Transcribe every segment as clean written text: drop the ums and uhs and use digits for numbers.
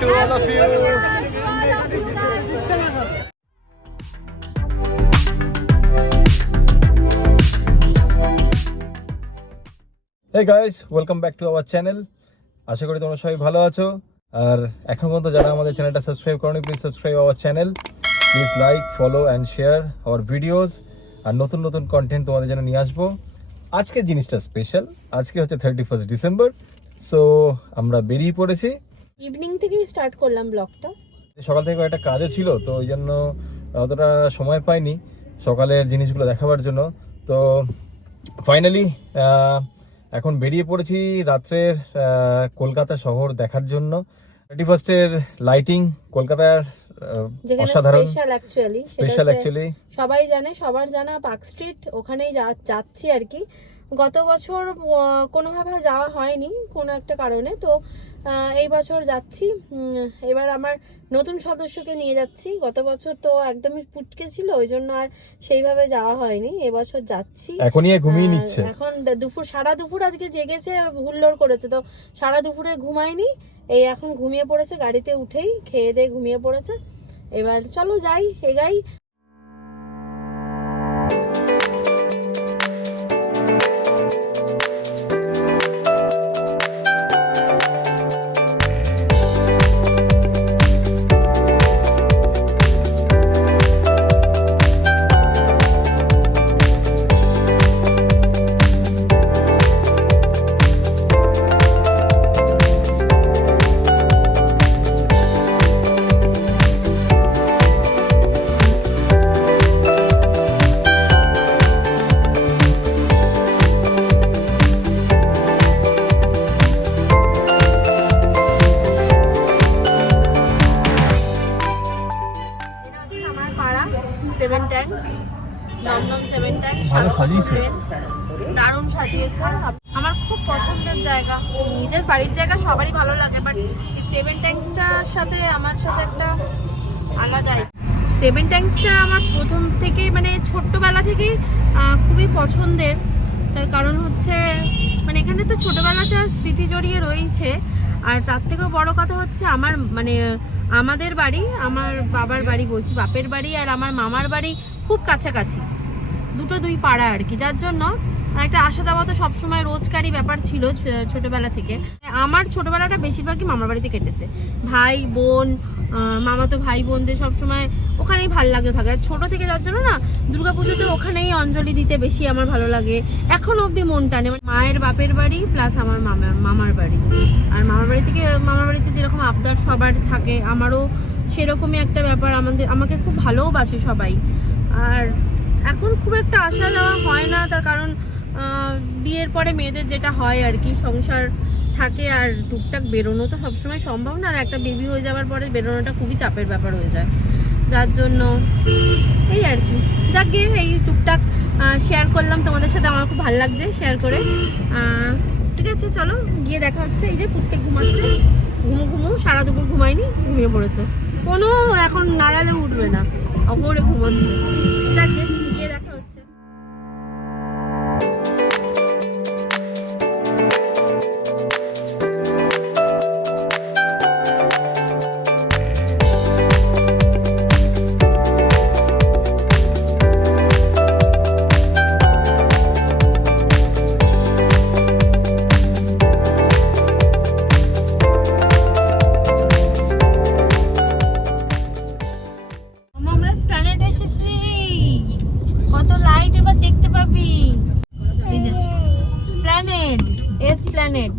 to all of you. Hey guys, welcome back to our channel. আশা করি তোমরা সবাই ভালো আছো। আর এখন পর্যন্ত যারা আমাদের চ্যানেলটা সাবস্ক্রাইব করোনি, please subscribe our channel. Please like, follow and share our videos. আর নতুন নতুন কন্টেন্ট তোমাদের জন্য নিয়ে আসবো। আজকে জিনিসটা স্পেশাল। আজকে হচ্ছে 31 ডিসেম্বর। সো আমরা বেরিয়ে পড়েছি। ইভিনিং থেকেই স্টার্ট করলাম ব্লগটা। সকাল থেকে একটা কাজে ছিল, তো ওই জন্য অতটা সময় পাইনি সকালের জিনিসগুলো দেখাবার জন্য। তো ফাইনালি এখন বেরিয়ে পড়েছি রাত্রের কলকাতা শহর দেখার জন্য। 31 লাইটিং কলকাতার অসাধারণ, স্পেশাল অ্যাকচুয়ালি সবাই জানে, সবার জানা পার্ক স্ট্রিট, ওখানেই যাচ্ছি আর কি। গত বছর কোনোভাবে যাওয়া হয়নি কোনো একটা কারণে, তো এই বছর যাচ্ছি। এবার আমার নতুন সদস্যকে নিয়ে যাচ্ছি। গত বছর তো একদমই ফুটকে ছিল, ওই জন্য আর সেইভাবে যাওয়া হয়নি। এবছর যাচ্ছি। এখনই ঘুমিয়ে নিচ্ছে। এখন সারা দুপুর আজকে জেগেছে, হুল্লোড় করেছে, তো সারা দুপুরে ঘুমায়নি। এই এখন ঘুমিয়ে পড়েছে, গাড়িতে উঠেই খেয়ে দিয়ে ঘুমিয়ে পড়েছে। এবার চলো যাই, এগাই। দারুণ সাজিয়েছে, আমার খুব পছন্দের জায়গা। নিজের বাড়ির জায়গা সবারই ভালো লাগে, বাট এই সেভেন ট্যাঙ্কসটার সাথে আমার সাথে একটা আলাদাই। সেভেন ট্যাঙ্কসটা আমার প্রথম থেকে, মানে ছোট্টবেলা থেকেই খুবই পছন্দের। তার কারণ হচ্ছে মানে এখানে তো ছোটবেলাটা স্মৃতি জড়িয়ে রয়েছে। আর তার থেকেও বড় কথা হচ্ছে আমার মানে আমাদের বাড়ি, আমার বাবার বাড়ি বলছি, বাপের বাড়ি আর আমার মামার বাড়ি খুব কাছাকাছি, দুই পাড়া আর কি। যার জন্য একটা আসা যাওয়া তো সবসময় রোজকারই ব্যাপার ছিল ছোটবেলা থেকে। আমার ছোটবেলাটা বেশিরভাগই মামার বাড়িতে কেটেছে। ভাই বোন, মামাতো ভাই বোনদের সবসময় ওখানেই ভালো লাগে থাকে ছোট থেকে। যার জন্য না দুর্গাপুজোতে ওখানেই অঞ্জলি দিতে বেশি আমার ভালো লাগে। এখন অবধি মন টানে মায়ের বাপের বাড়ি প্লাস আমার মামার বাড়ি। আর মামার বাড়িতে যেরকম আবদার সবার থাকে, আমারও সেরকমই একটা ব্যাপার। আমাকে খুব ভালোবাসে সবাই। আর এখন খুব একটা আসা যাওয়া হয় না, তার কারণ বিয়ের পরে মেয়েদের যেটা হয় আর কি, সংসার থাকে আর টুকটাক বেরোনো তো সবসময় সম্ভব না। আর একটা বেবি হয়ে যাওয়ার পরে বেরোনোটা খুবই চাপের ব্যাপার হয়ে যায়। যার জন্য এই আর কি, যাকে এই টুকটাক শেয়ার করলাম তোমাদের সাথে। আমার খুব ভালো লাগছে শেয়ার করে। ঠিক আছে, চলো গিয়ে দেখা হচ্ছে। এই যে পুচকে ঘুমাচ্ছে, ঘুমো সারা দুপুর ঘুমায়নি, ঘুমিয়ে পড়েছে। কোনো এখন নাড়ালে উঠবে না, অপরে ঘুমাচ্ছে। যাকে গিয়ে দেখা হচ্ছে। কত লাইট এবার দেখতে পাবি। Planet, Esplanade.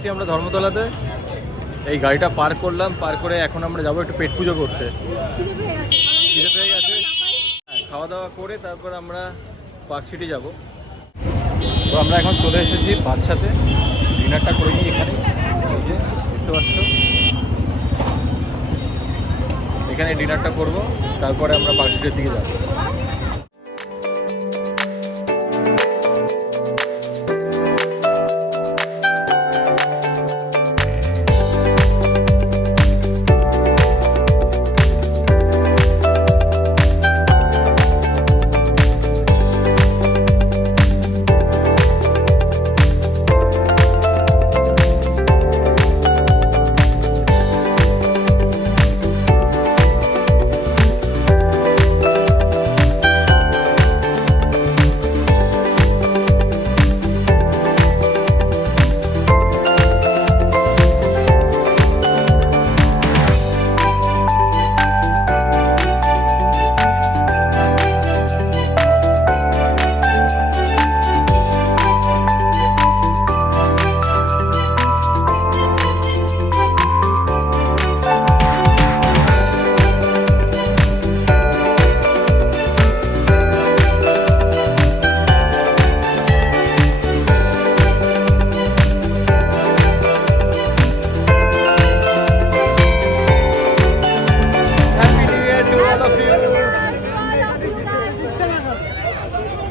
এসেছি আমরা ধর্মতলাতে, এই গাড়িটা পার্ক করলাম, পার্ক করে এখন আমরা যাবো একটু পেট পুজো করতে। খিদে পেয়ে গেছে, খাওয়া দাওয়া করে তারপর আমরা পার্ক সিটি যাবো। তো আমরা এখন চলে এসেছি বাদশাতে, ডিনারটা করে নিই এখানে, এই যে দেখতে পাচ্ছ এখানে ডিনারটা করব, তারপরে আমরা পার্ক সিটির দিকে যাবো।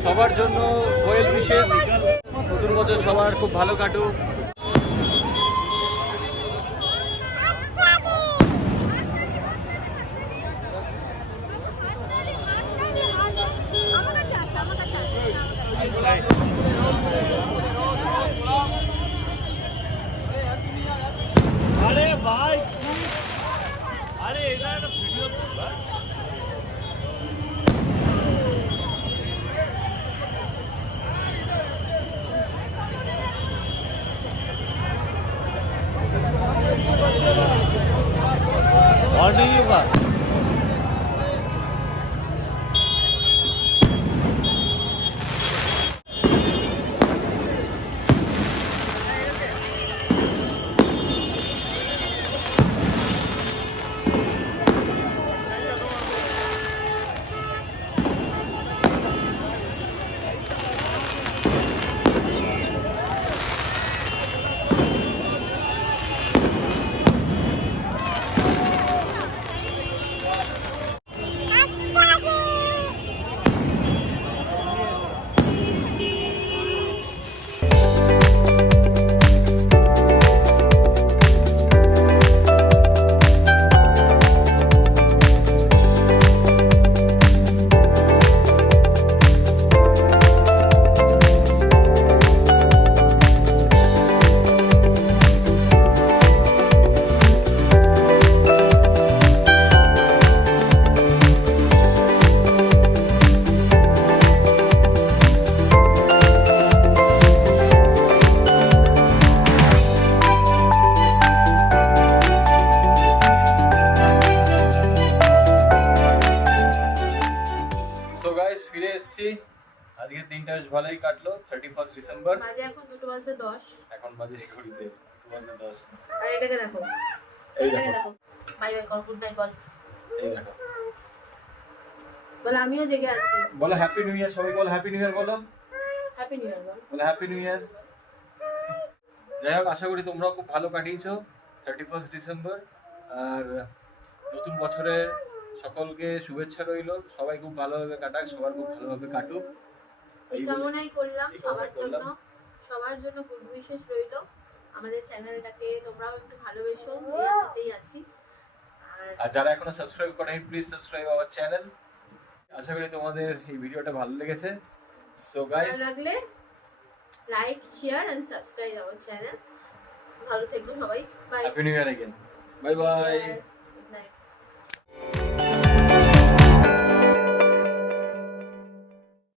সবার জন্য ওয়েল বিশেষ, নতুন বছর সবার খুব ভালো কাটুক। আরে ভাই, আরে এটা একটা ভিডিও করবা। और नहीं होगा। ফিরে এসেছি, আজকের দিনটা বেশ ভালোই কাটলো। 31 ডিসেম্বর, বাজে এখন 2:10। এখন বাজে ঘড়িতে 2:10। আর এটাকে দেখো, এই এটাকে দেখো, দেখো, বাই বাই কল, গুড নাইট বল, এই দেখো, বল আমিও জেগে আছি, বলো হ্যাপি নিউ ইয়ার, সবাই বলো হ্যাপি নিউ ইয়ার, বলো হ্যাপি নিউ ইয়ার, বলো হ্যাপি নিউ ইয়ার। যাই হোক, আশা করি তোমরাও খুব ভালো কাটিয়েছো 31 ডিসেম্বর। আর নতুন বছরের সকলকে শুভেচ্ছা রইলো, সবাই খুব ভালোভাবে কাটাক, সবার খুব ভালোভাবে কাটুক এই কামনাই করলাম এই সবার কামনাই জন্য, সবার জন্য গুড উইশেস রইলো। আমাদের চ্যানেলটাকে তোমরাও একটু ভালোবেসো, এই আছি। আর যারা এখনো সাবস্ক্রাইব করেনি, প্লিজ সাবস্ক্রাইব আওয়ার চ্যানেল। আশা করি তোমাদের এই ভিডিওটা ভালো লেগেছে। সো গাইস, ভালো লাগলে like, share and subscribe our channel. ভালো থেকো সবাই, bye. Happy new year again, bye by.